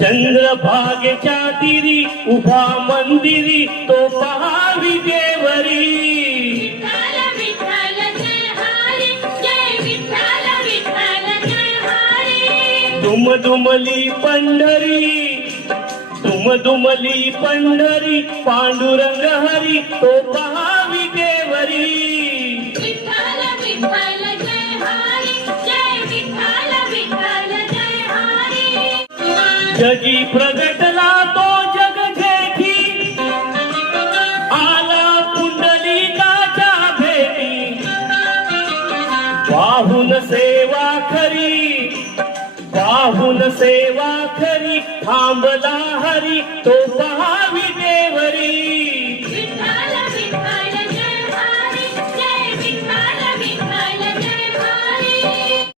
चंद्रभागेच्या तीरी उभा मंदिरी तो पहावी देवरी दुमदुमली पंढरी पांडुरंग हरी तो पहावी देवरी जगी प्रगटला तो जग जेठी आला पुंडलिकाच्या भेटी वाहून सेवा खरी थांबला हरी तो पहावी